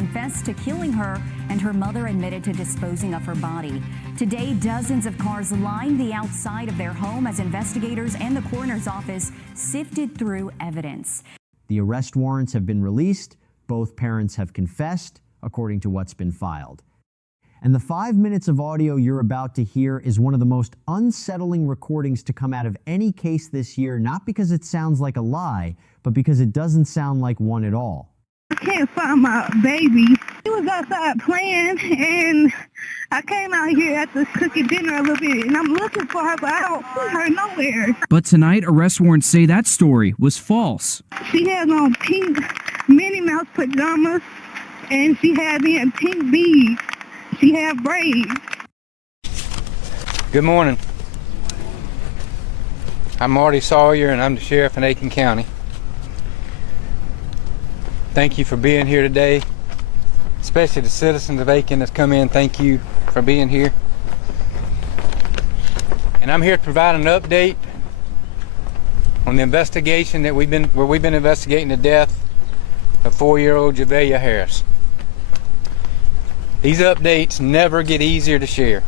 confessed to killing her, and her mother admitted to disposing of her body. Today, dozens of cars lined the outside of their home as investigators and the coroner's office sifted through evidence. The arrest warrants have been released. Both parents have confessed, according to what's been filed. And the 5 minutes of audio you're about to hear is one of the most unsettling recordings to come out of any case this year, not because it sounds like a lie, but because it doesn't sound like one at all. I can't find my baby. He was outside playing, and I came out here after cooking dinner a little bit, and I'm looking for her, but I don't see her nowhere. But tonight, arrest warrants say that story was false. She has on pink Minnie Mouse pajamas, and she had me in pink beads. She had braids. Good morning. I'm Marty Sawyer, and I'm the sheriff in Aiken County. Thank you for being here today, especially the citizens of Aiken that's come in. Thank you for being here. And I'm here to provide an update on the investigation that we've been investigating the death of 4-year-old Javeayah Harris. These updates never get easier to share.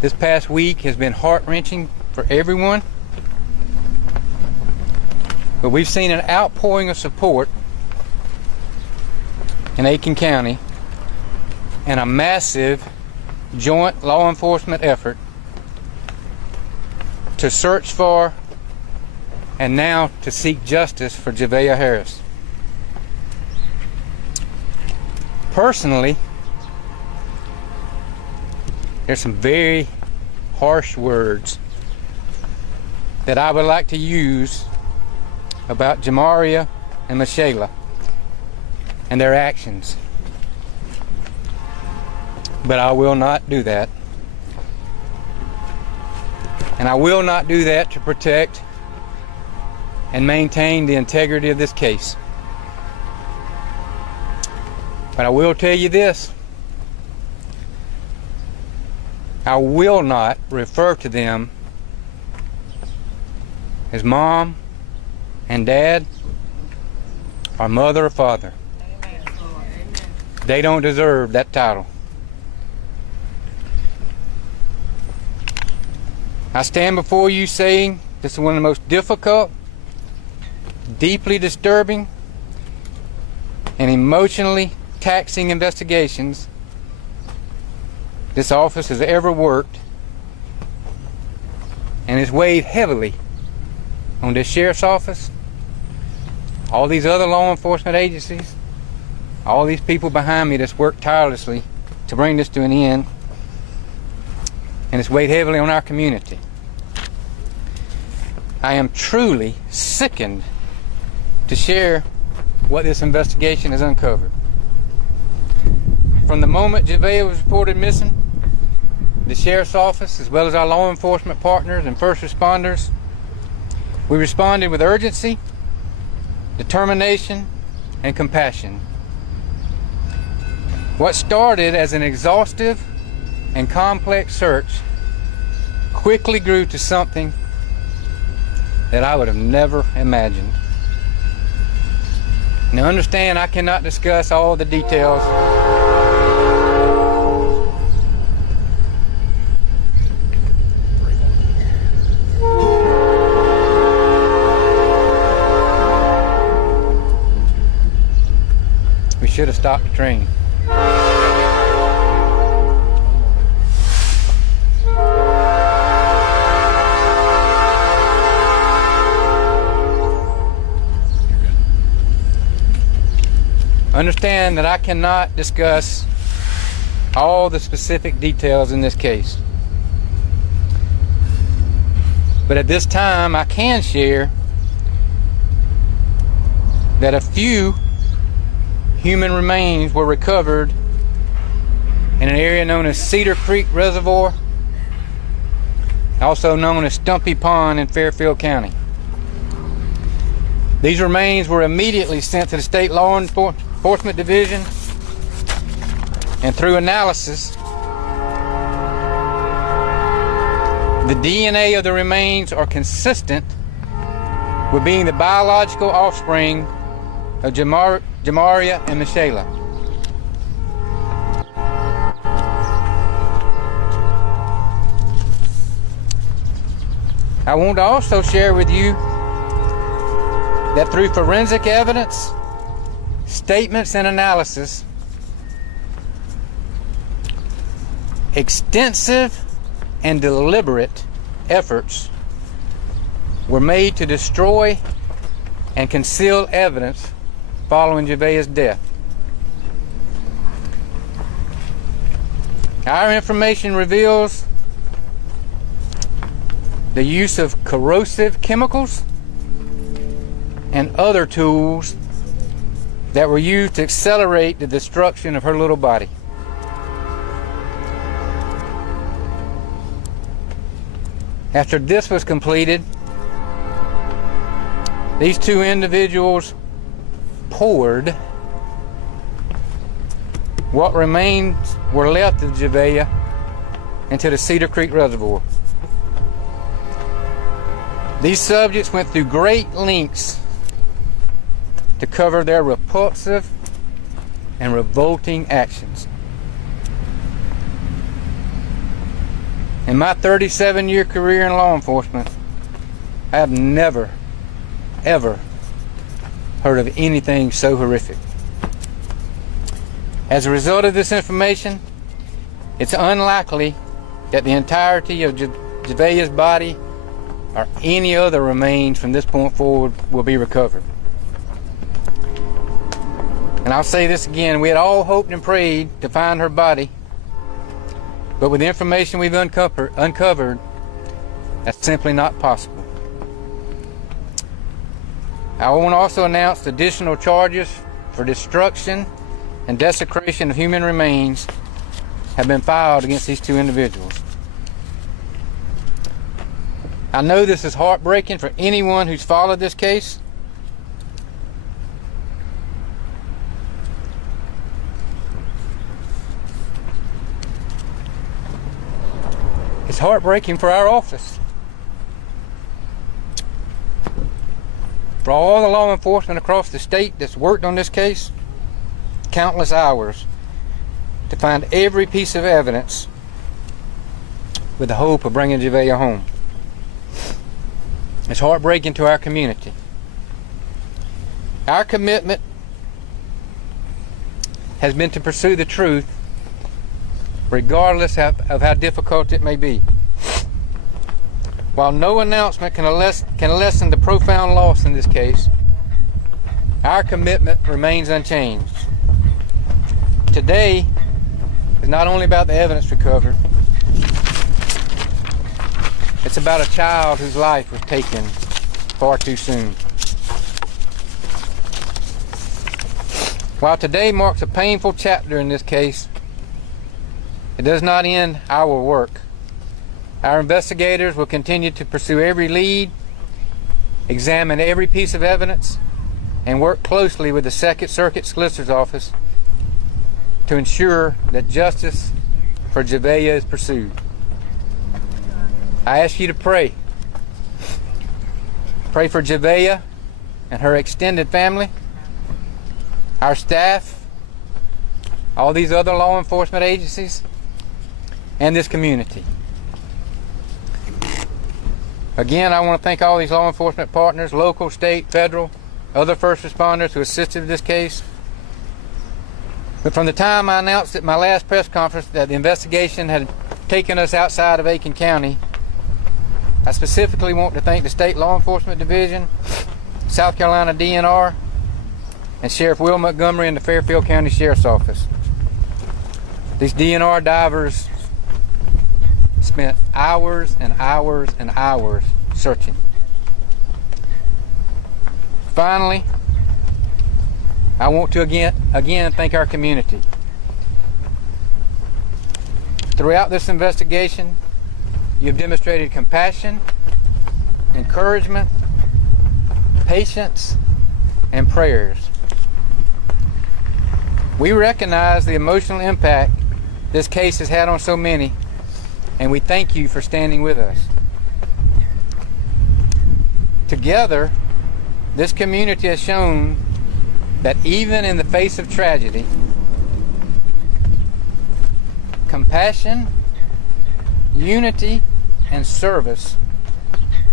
This past week has been heart-wrenching for everyone, but we've seen an outpouring of support in Aiken County and a massive joint law enforcement effort to search for and now to seek justice for Javeayah Harris. Personally, there's some very harsh words that I would like to use about Javeayah and Michelle and their actions, but I will not do that. And I will not do that to protect and maintain the integrity of this case. But I will tell you this: I will not refer to them as mom and dad or mother or father. They don't deserve that title. I stand before you saying this is one of the most difficult, deeply disturbing, and emotionally taxing investigations this office has ever worked, and it's weighed heavily on this sheriff's office, all these other law enforcement agencies, all these people behind me that's worked tirelessly to bring this to an end, and it's weighed heavily on our community. I am truly sickened to share what this investigation has uncovered. From the moment Javeayah was reported missing, the sheriff's office, as well as our law enforcement partners and first responders, we responded with urgency, determination, and compassion. What started as an exhaustive and complex search quickly grew to something that I would have never imagined. Now understand, I cannot discuss all the details should have stopped the train. Understand that I cannot discuss all the specific details in this case. But at this time, I can share that a few human remains were recovered in an area known as Cedar Creek Reservoir, also known as Stumpy Pond in Fairfield County. These remains were immediately sent to the State Law Enforcement Division, and through analysis, the DNA of the remains are consistent with being the biological offspring of Jamaria, and Michaela. I want to also share with you that through forensic evidence, statements, and analysis, extensive and deliberate efforts were made to destroy and conceal evidence following Javeayah's death. Our information reveals the use of corrosive chemicals and other tools that were used to accelerate the destruction of her little body. After this was completed, these two individuals poured what remains were left of Javeayah into the Cedar Creek Reservoir. These subjects went through great lengths to cover their repulsive and revolting actions. In my 37-year career in law enforcement, I have never, ever heard of anything so horrific. As a result of this information, it's unlikely that the entirety of Javeayah's body or any other remains from this point forward will be recovered. And I'll say this again, we had all hoped and prayed to find her body, but with the information we've uncovered, that's simply not possible. I want to also announce additional charges for destruction and desecration of human remains have been filed against these two individuals. I know this is heartbreaking for anyone who's followed this case. It's heartbreaking for our office. For all the law enforcement across the state that's worked on this case, countless hours to find every piece of evidence with the hope of bringing Javeayah home. It's heartbreaking to our community. Our commitment has been to pursue the truth regardless of how difficult it may be. While no announcement can lessen the profound loss in this case, our commitment remains unchanged. Today is not only about the evidence recovered, it's about a child whose life was taken far too soon. While today marks a painful chapter in this case, it does not end our work. Our investigators will continue to pursue every lead, examine every piece of evidence, and work closely with the Second Circuit Solicitor's Office to ensure that justice for Javeayah is pursued. I ask you to pray. Pray for Javeayah and her extended family, our staff, all these other law enforcement agencies, and this community. Again, I want to thank all these law enforcement partners, local, state, federal, other first responders who assisted in this case. But from the time I announced at my last press conference that the investigation had taken us outside of Aiken County, I specifically want to thank the State Law Enforcement Division, South Carolina DNR, and Sheriff Will Montgomery and the Fairfield County Sheriff's Office. These DNR divers spent hours and hours and hours searching. Finally, I want to again thank our community. Throughout this investigation, you have demonstrated compassion, encouragement, patience, and prayers. We recognize the emotional impact this case has had on so many, and we thank you for standing with us. Together, this community has shown that even in the face of tragedy, compassion, unity, and service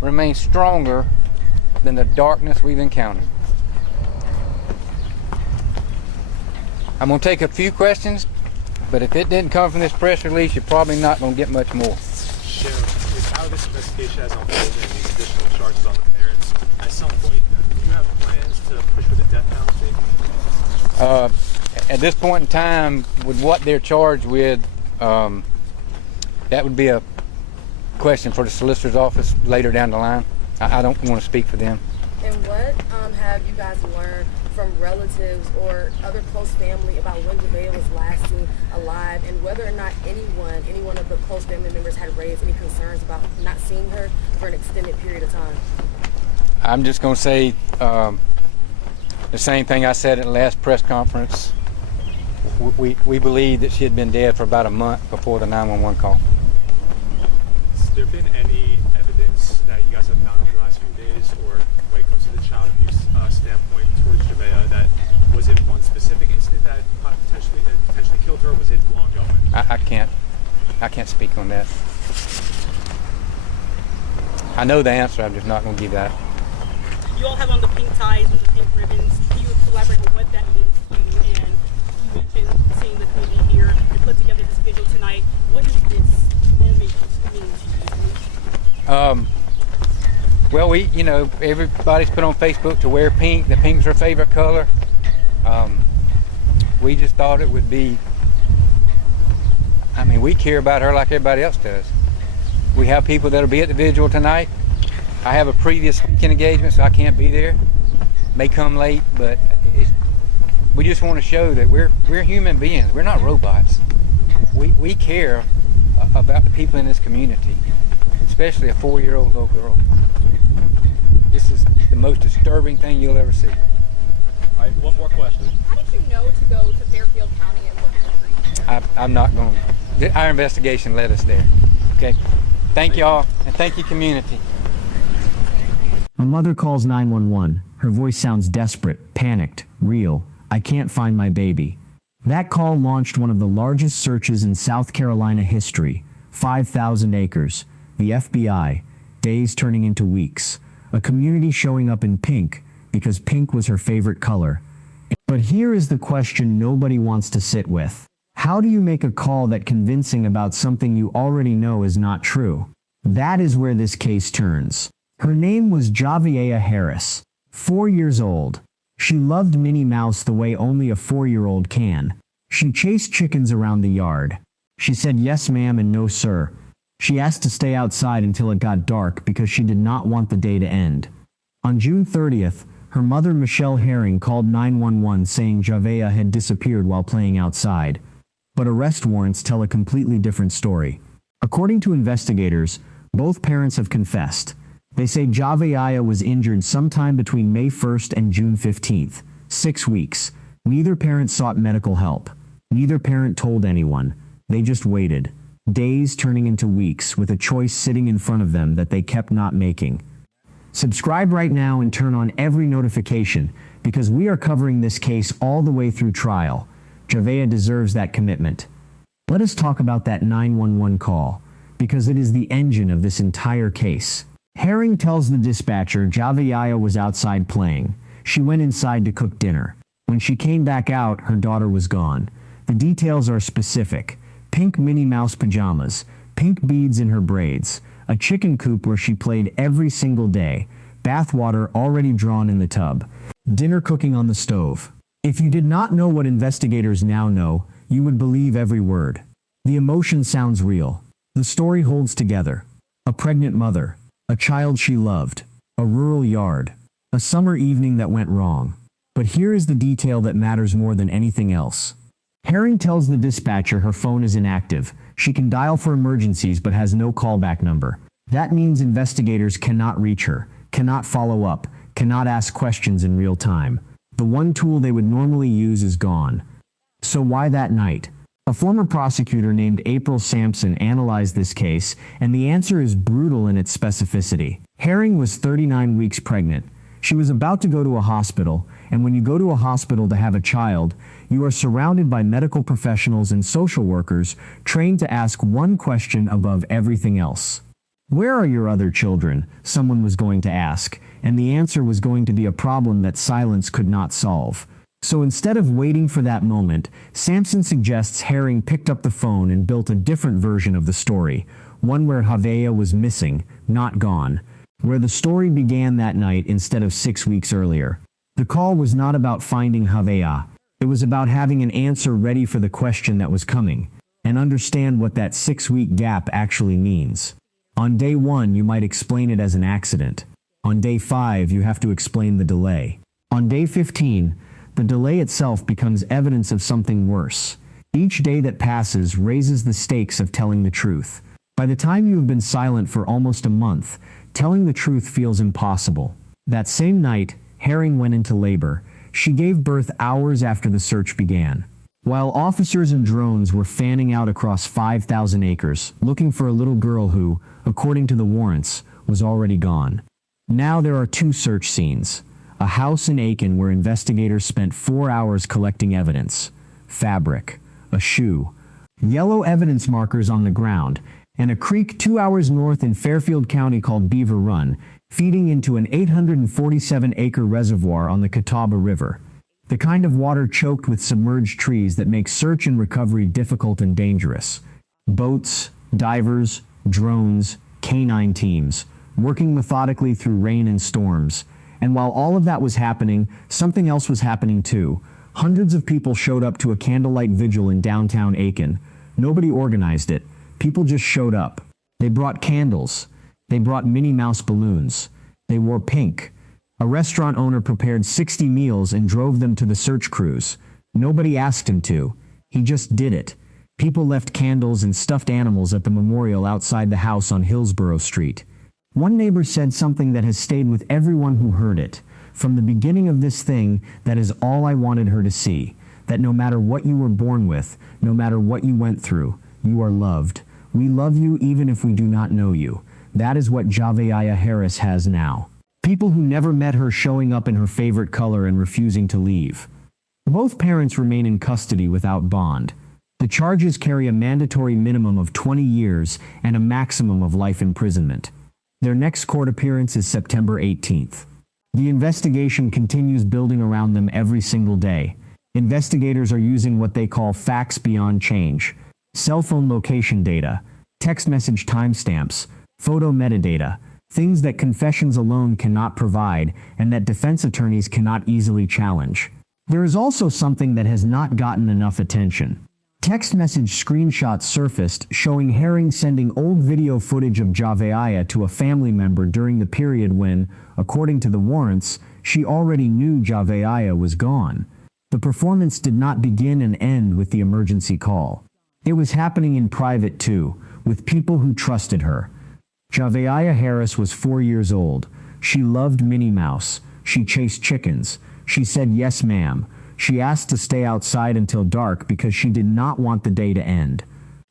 remain stronger than the darkness we've encountered. I'm going to take a few questions, but if it didn't come from this press release, you're probably not going to get much more. Sheriff, with how this investigation has unfolded and these additional charges on the parents, at some point, do you have plans to push for the death penalty? At this point in time, with what they're charged with, that would be a question for the solicitor's office later down the line. I don't want to speak for them. And what have you guys learned from relatives or other close family about when Javeayah was last seen alive, and whether or not any one of the close family members had raised any concerns about not seeing her for an extended period of time? I'm just going to say the same thing I said at the last press conference. We believe that she had been dead for about a month before the 911 call. Has there been any evidence that you guys have found over the last few days, or when it comes to the child abuse standpoint towards Javeayah, that was it one specific incident that potentially killed her, or was it long going? I can't speak on that. I know the answer, I'm just not going to give that. You all have on the pink ties and the pink ribbons. Can you elaborate on what that means to you? And you mentioned seeing the community here and put together this visual tonight. What does this mean to you? Well, everybody's put on Facebook to wear pink. The pink's her favorite color. We just thought it would be, we care about her like everybody else does. We have people that'll be at the vigil tonight. I have a previous weekend engagement, so I can't be there. May come late, but we just want to show that we're human beings. We're not robots. We care about the people in this community, especially a 4-year-old little girl. This is the most disturbing thing you'll ever see. All right, one more question. How did you know to go to Fairfield County and look at the tree? I'm not going to. Our investigation led us there. Okay? Thank you all, and thank you, community. A mother calls 911. Her voice sounds desperate, panicked, real. I can't find my baby. That call launched one of the largest searches in South Carolina history. 5,000 acres. The FBI. Days turning into weeks. A community showing up in pink because pink was her favorite color. But here is the question nobody wants to sit with. How do you make a call that convincing about something you already know is not true? That is where this case turns. Her name was Javeayah Harris, 4 years old. She loved Minnie Mouse the way only a 4-year-old can. She chased chickens around the yard. She said yes ma'am and no sir. She asked to stay outside until it got dark because she did not want the day to end. On June 30th, her mother Michelle Herring called 911 saying Javeayah had disappeared while playing outside. But arrest warrants tell a completely different story. According to investigators, both parents have confessed. They say Javeayah was injured sometime between May 1st and June 15th, 6 weeks. Neither parent sought medical help. Neither parent told anyone. They just waited. Days turning into weeks with a choice sitting in front of them that they kept not making. Subscribe right now and turn on every notification because we are covering this case all the way through trial. Javeayah deserves that commitment. Let us talk about that 911 call because it is the engine of this entire case. Herring tells the dispatcher Javeayah was outside playing. She went inside to cook dinner. When she came back out, her daughter was gone. The details are specific. Pink Minnie Mouse pajamas, pink beads in her braids, a chicken coop where she played every single day, bath water already drawn in the tub, dinner cooking on the stove. If you did not know what investigators now know, you would believe every word. The emotion sounds real. The story holds together. A pregnant mother. A child she loved. A rural yard. A summer evening that went wrong. But here is the detail that matters more than anything else. Herring tells the dispatcher her phone is inactive. She can dial for emergencies but has no callback number. That means investigators cannot reach her, cannot follow up, cannot ask questions in real time. The one tool they would normally use is gone. So why that night? A former prosecutor named April Sampson analyzed this case, and the answer is brutal in its specificity. Herring was 39 weeks pregnant. She was about to go to a hospital, and when you go to a hospital to have a child, you are surrounded by medical professionals and social workers trained to ask one question above everything else. Where are your other children? Someone was going to ask, and the answer was going to be a problem that silence could not solve. So instead of waiting for that moment, Samson suggests Herring picked up the phone and built a different version of the story, one where Javeayah was missing, not gone, where the story began that night instead of 6 weeks earlier. The call was not about finding Javeayah. It was about having an answer ready for the question that was coming, and understand what that 6-week gap actually means. On day 1, you might explain it as an accident. On day 5, you have to explain the delay. On day 15, the delay itself becomes evidence of something worse. Each day that passes raises the stakes of telling the truth. By the time you have been silent for almost a month, telling the truth feels impossible. That same night, Herring went into labor. She gave birth hours after the search began. While officers and drones were fanning out across 5,000 acres, looking for a little girl who, according to the warrants, was already gone. Now there are 2 search scenes. A house in Aiken where investigators spent 4 hours collecting evidence. Fabric, a shoe, yellow evidence markers on the ground, and a creek 2 hours north in Fairfield County called Beaver Run, feeding into an 847-acre reservoir on the Catawba River. The kind of water choked with submerged trees that makes search and recovery difficult and dangerous. Boats, divers, drones, canine teams, working methodically through rain and storms. And while all of that was happening, something else was happening too. Hundreds of people showed up to a candlelight vigil in downtown Aiken. Nobody organized it. People just showed up. They brought candles. They brought Minnie Mouse balloons. They wore pink. A restaurant owner prepared 60 meals and drove them to the search crews. Nobody asked him to. He just did it. People left candles and stuffed animals at the memorial outside the house on Hillsborough Street. One neighbor said something that has stayed with everyone who heard it. From the beginning of this thing, that is all I wanted her to see. That no matter what you were born with, no matter what you went through, you are loved. We love you even if we do not know you. That is what Javeayah Harris has now. People who never met her showing up in her favorite color and refusing to leave. Both parents remain in custody without bond. The charges carry a mandatory minimum of 20 years and a maximum of life imprisonment. Their next court appearance is September 18th. The investigation continues building around them every single day. Investigators are using what they call facts beyond change. Cell phone location data, text message timestamps, photo metadata, things that confessions alone cannot provide and that defense attorneys cannot easily challenge. There is also something that has not gotten enough attention. Text message screenshots surfaced showing Herring sending old video footage of Javeayah to a family member during the period when, according to the warrants, she already knew Javeayah was gone. The performance did not begin and end with the emergency call. It was happening in private too, with people who trusted her. Javeayah Harris was 4 years old. She loved Minnie Mouse. She chased chickens. She said yes ma'am. She asked to stay outside until dark because she did not want the day to end.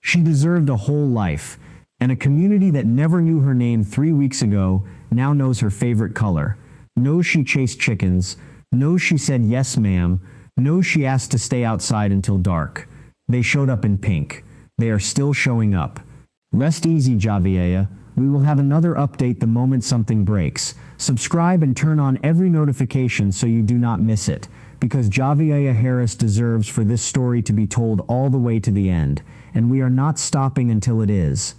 She deserved a whole life, and a community that never knew her name 3 weeks ago now knows her favorite color, knows she chased chickens, knows she said yes ma'am, knows she asked to stay outside until dark. They showed up in pink. They are still showing up. Rest easy, Javeayah. We will have another update the moment something breaks. Subscribe and turn on every notification so you do not miss it, because Javeayah Harris deserves for this story to be told all the way to the end, and we are not stopping until it is.